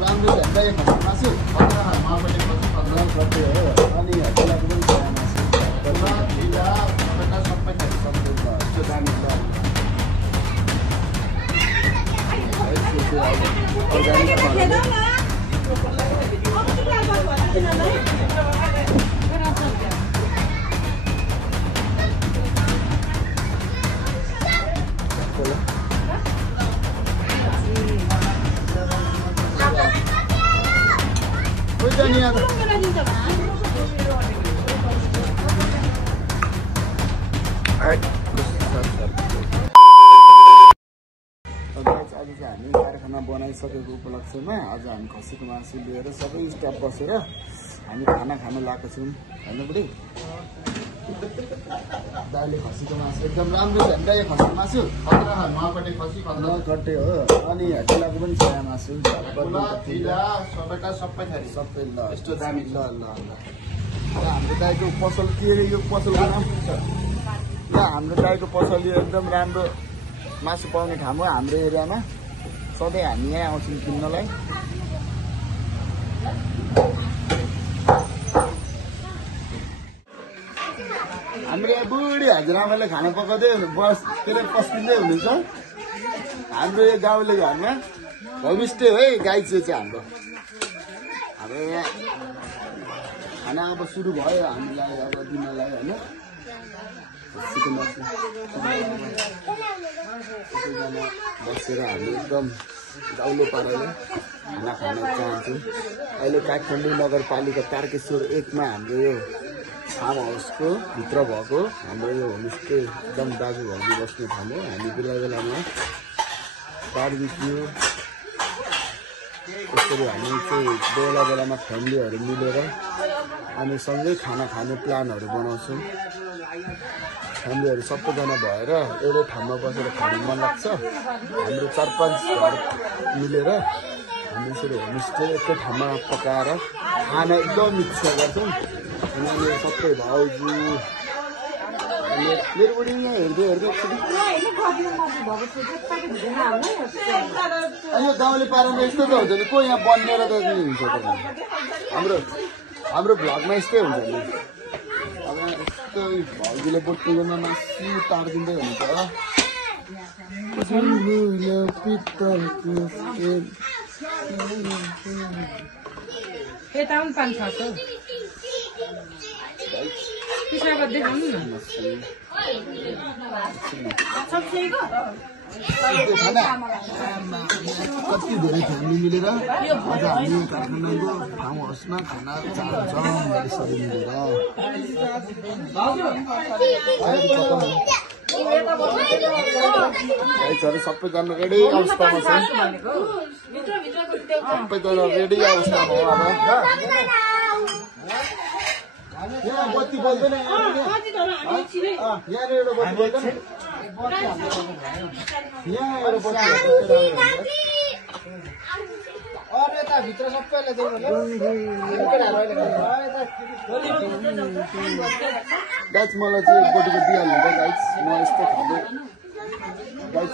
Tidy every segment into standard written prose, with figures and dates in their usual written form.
राम्रो झन्डै मासु 15 मापटे पछि 15 गते हो अनि हतिलाको पनि छ मासु पुरा ढिला सबै खाइ सक्दै छ त्यो दामी छ अर्गानिक आज हामी कारखाना बनाइसकेको उपलक्ष्यमा आज हामी खसीको मासु लिएर सबै स्टाफ बसेर हामी खाना खान लागेको छौँ हैन बुढी दाइले खसीको मासु एकदम राम्रो झन्डै खसीको मासु 15 मापटे खसी 15 गते हो अनि हतिलाको पनि छ मासु सबै थरी सबै ल यस्तो दामी ल हाम्रो दाइको पसल के रे यो पसलको नाम ल हाम्रो दाइको पसल यो एकदम राम्रो मासु पाउने ठाउँ हो हाम्रो एरियामा सधैँ हामी यहाँ आउँछौँ किन्नलाई हाम्रो यहाँ बुढी हजुरआमाले खाना पकाउँदै बस के अरे पस्किँदै हुनुहुन्छ हाम्रो यो गाउँले घरमा होमस्टे है गाई चाहिँ हाम्रो यहाँ खाना अब सुरु भयो हामीलाई अब दिनलाई होइन बसेर हामी एकदम गाउँले पाराले खाना खान चाहन्छौँ अहिले काठमाडौँ नगरपालिका तारकेश्वर 1 मा हाम्रो यो फार्म हाउसको भित्र भएको हाम्रो यो होमस्टे एकदम दाजुभाइ बस्ने ठाउँ हो हामी बेला बेलामा बारबिक्यू त्यसरी हामी चाहिँ बेला बेलामा फ्यामिलीहरू मिलेर अनि सँगै खाना खाने प्लानहरू बनाउँछौँ फ्यामिलीहरू सबैजना भएर एउटै ठाउँमा बसेर खानु मन लाग्छ हाम्रो 4-5 घर मिलेर हामी यसरी होमस्टे एकै ठाउँमा पकाएर खाना एकदम इच्छा गर्छौँ अनि यो सबै भाउजू मेरो बुढी यहाँ हेर्दै यो गाउँले पारामा यस्तो त हुन्छ नि को यहाँ बनेर त हुन्छ हाम्रो भ्लगमा यस्तै हुन्छ नि अब यस्तो भाउजूले बोट्नुमा मासु तार्दिँदै हुन्छ कति धेरै फ्यामिली मिलेर आज हामी कारखानाको फार्म हाउसमा खाना चाहन्छौँ यसरी मिलेर सबैजना रेडी अवस्थामा छ सबैजना रेडी अवस्थामा हो अब यहाँ बत्ती बल्दैन यहाँनिर एउटा बत्ती बल्दैन यहाँ एउटा बत्ती अरे यता भित्र सबैलाई गाइस मलाई चाहिँ बोटीको दिइहाल्नु त गाइस म यस्तो खाँदै गाइस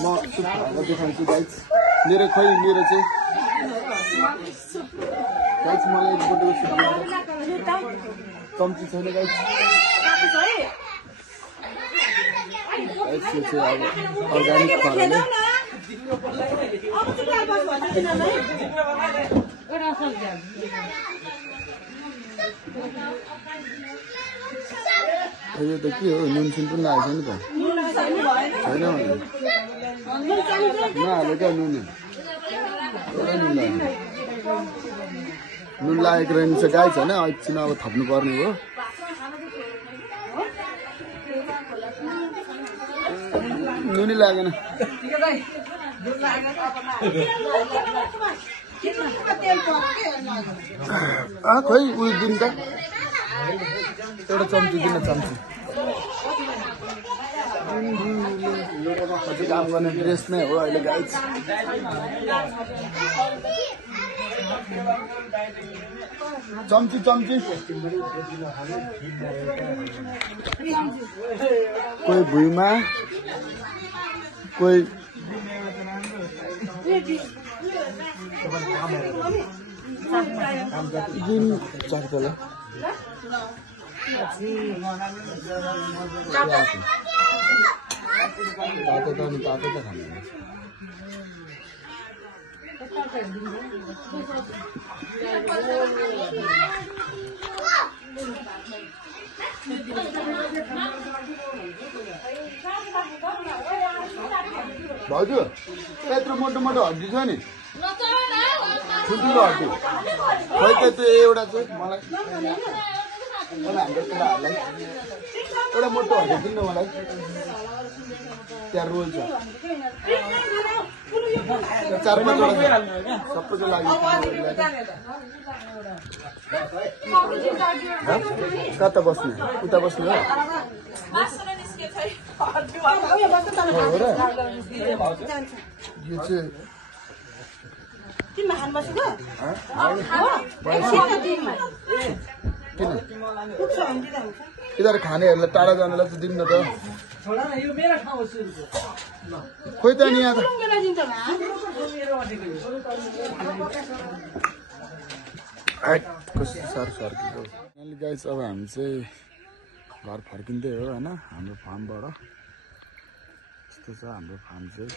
म सुप खाएर देखाउँछु गाइस मेरो चाहिँ गाइस मलाई बोटीको सुप चम्ची छैन गाइस यो चाहिँ अब अर्गानिक पाराले यो त के हो नुन सुन पनि लागेको छैन नि त छैन नहाले क्या नुन नुन लागेको रहेछ गाई छैन एकछिन अब थप्नु पर्ने हो नुनी लागेन खोइ उयो दिनु त एउटा चम्ची दिन चम्ची कति काम गर्ने ड्रेस नै हो अहिले गाइस चम्ची चम्ची कोही भुइँमा कोही दिन चारतला तातो त खानु भाउजू यत्रो मोटो मोटो हड्डी छ नि ठुल्ठुलो हड्डी खै त त्यो एउटा चाहिँ मलाई हाम्रो केटाहरूलाई एउटा मोटो हड्डी दिनु मलाई त्यहाँ रोल छ 4-5 वटा सबैको लागि कता बस्ने उता बस्ने हो र यो चाहिँ तिमीमा खान बसेको किन यिनीहरू खानेहरूलाई टाढा जानलाई चाहिँ दिनु न त खोइ त नि यहाँ सर्किँदो गाइस अब हामी चाहिँ घर फर्किँदै हो होइन हाम्रो फार्मबाट यस्तो छ हाम्रो फार्म चाहिँ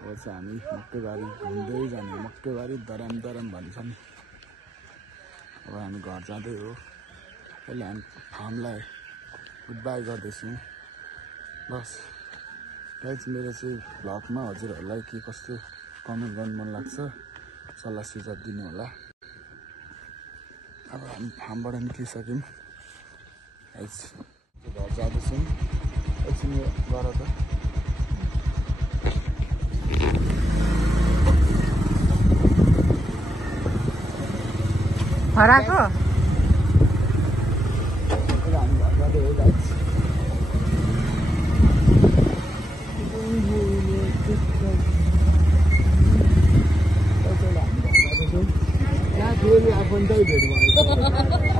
अब चाहिँ हामी मकैबारी घुम्दै जाने मकैबारी दराम दराम भन्छ नि अब हामी घर जाँदै हो अहिले हामी फार्मलाई गुड बाई गर्दैछौँ बस गाइस मेरो चाहिँ भ्लगमा हजुरहरूलाई के कस्तो कमेन्ट गर्नु मन लाग्छ सल्लाह सुझाव दिनु होला अब हामी फार्मबाट निस्किसक्यौँ गाइस घर जाँदैछौँ एकछिन गर त हराको हामी घर जाँदै हो गाइस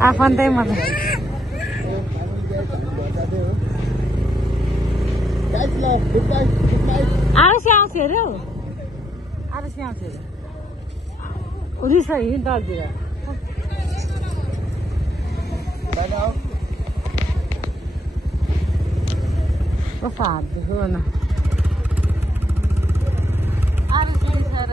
आफन्तै मलाई आरसी आउँछ अरे हौ आरसी आउँछ अरे रिस हिँड्दातिर कस्तो हात दुख्यो न आरसी छ र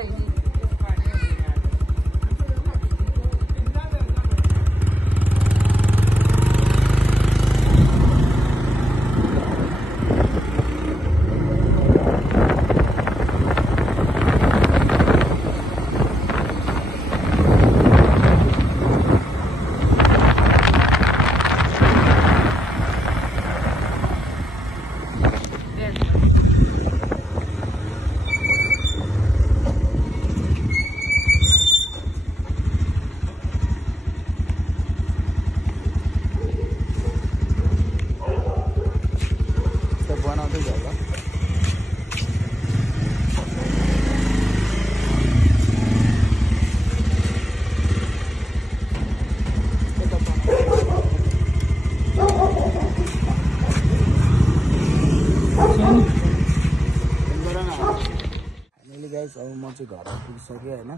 अब म चाहिँ घर पुगिसकेँ होइन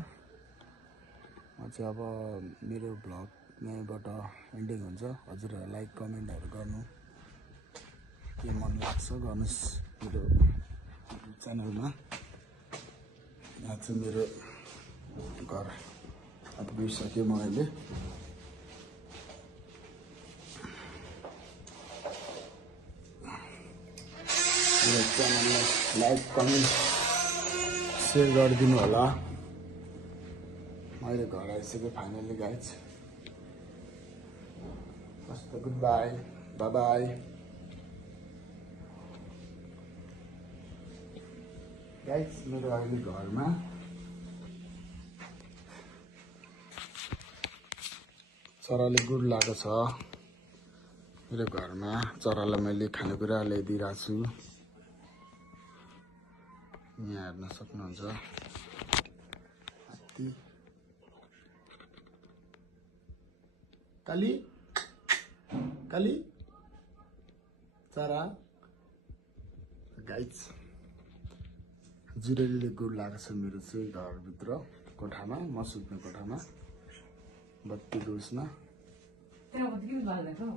म चाहिँ अब मेरो भ्लग यहीँबाट एन्डिङ हुन्छ हजुरहरू लाइक कमेन्टहरू गर्नु के मन लाग्छ गर्नुहोस् मेरो च्यानलमा यहाँ चाहिँ मेरो घर पुगिसकेँ म अहिले मेरो च्यानललाई लाइक कमेन्ट सेयर गरिदिनु होला मैले घर आइसकेँ फाइनली गाइज कस्तो गुड बाई बाई गाइज मेरो अहिले घरमा चराले गुड लागेको छ मेरो घरमा चरालाई मैले खानेकुरा ल्याइदिइरहेको छु यहाँ हेर्न सक्नुहुन्छ हात्ती काली काली चरा गाइज जिरेलीले गुड लागेको छ मेरो चाहिँ घरभित्र कोठामा म सुत्ने कोठामा बत्तीको उसमा त्यहाँ बत्ती किन बाल्दैछौ